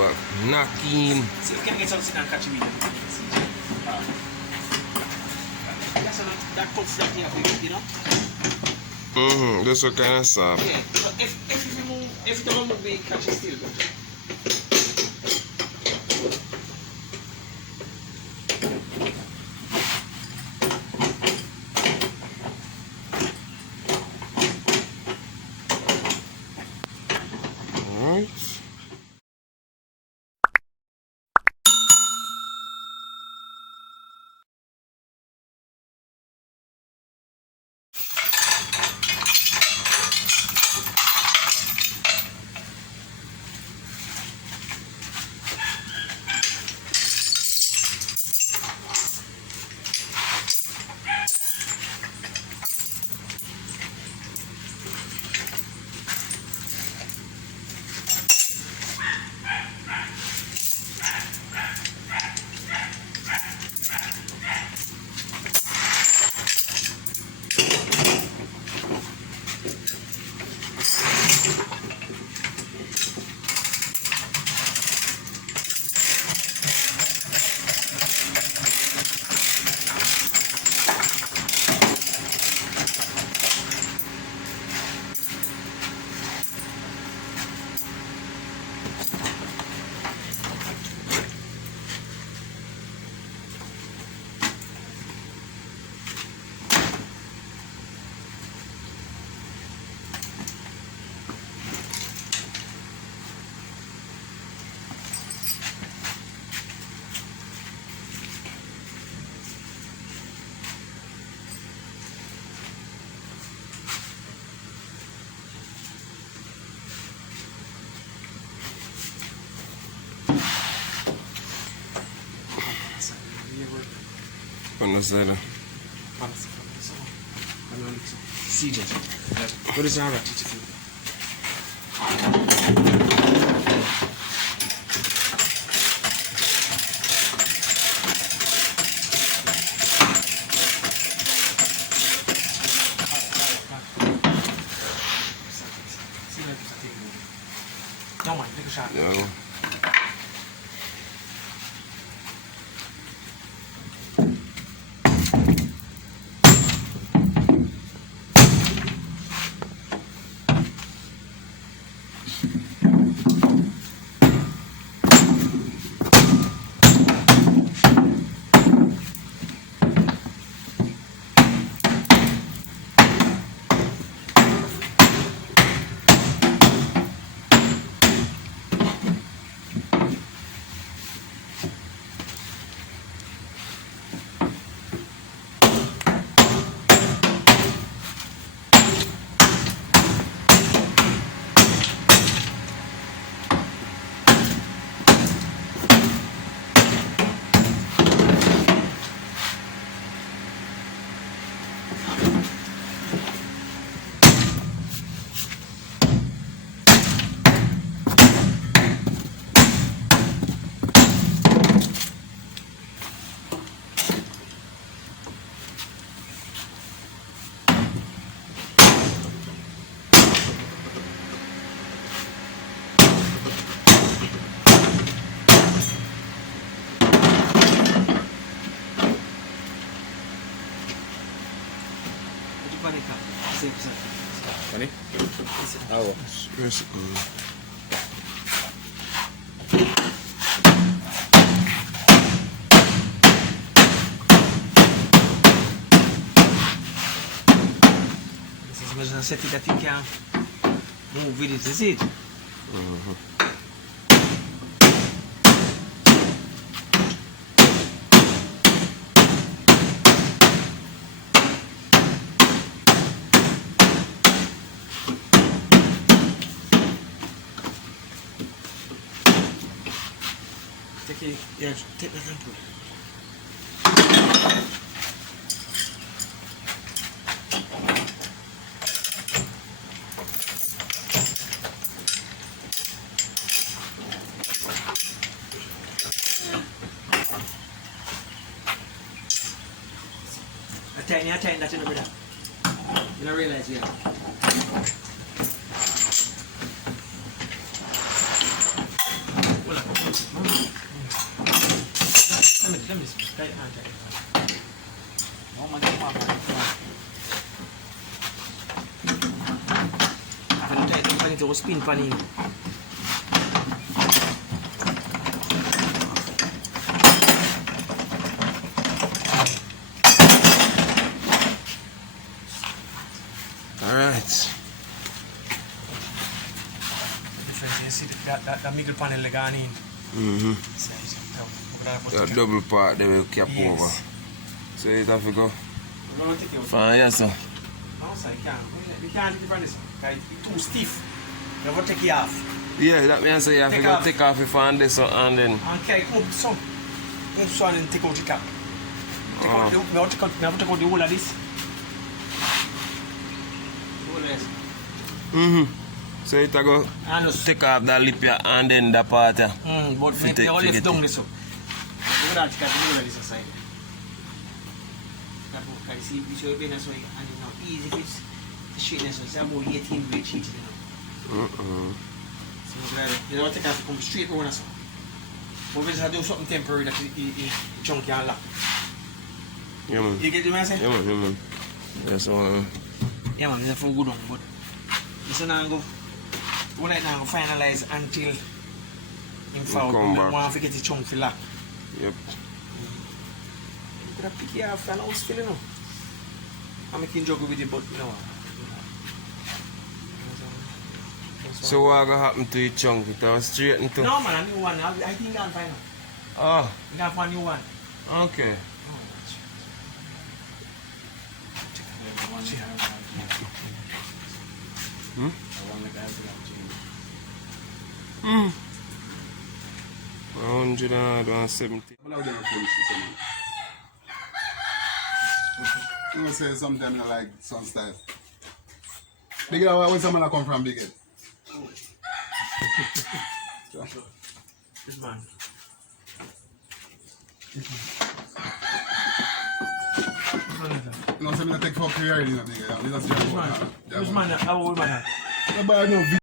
back. Knock him. So you can get something and catch him in. That puts that here, you know? That's what kind of soft. Yeah, but if you don't move the catch it still good. Alright. Quando sarà? Sì, già. What is our attitude? Don't mind, take a shot. No. Funny? Oh. It's good. Imagina se ti dati che ha un video di sito. Yeah, take that sample. I tighten that in over there. You don't realize yet. Hold on. this. Tight hand, tight hand. No man, come on, man. When you tight pan it, you spin pan in. Alright. Difference, you see that middle panel they gone in. Mm-hmm. That Double part they will cap yes. over. So it have to go. We're going to take it out. Fine, yes sir. No, sir, you can't. You can't take it from this one. It's too stiff. You have to take it off. Yeah, that means you have to go take off if on this and then. And carry up some. Move some and take out the cap. Take out the, we have to take out the whole of this. The whole of this. Mm-hmm. So it a go And just take off that lip here and then the part here. but Fit you it, all fit lift it. down this up. Look at that, take out the whole of this aside. Can you see this way being so and it's not easy if it's the straightness, so it's about 18 weight sheet, you know. So you don't take off to come straight over so. But we just do something temporary that the chunk can lock. Yeah man. You get the message? Yeah man. Yes man. Yeah man, it's a full good one, but this one I go one night now go finalize until him foul. come back. Want to get the chunk to lock. Yep. You could have picked it off and I was feeling now. I'm making juggle with it, but no. So what gonna happen to your chunk? It was straight into. No man, a new one. I think I'm fine now. Oh, You can find a new one. okay. Hmm? 170. You know, say sometimes I like some style. Big Ed, where someone come from, Big Ed? This man. You know, so I'm going to take for career, you know, Big Ed. This man, how old man? Yeah, but I know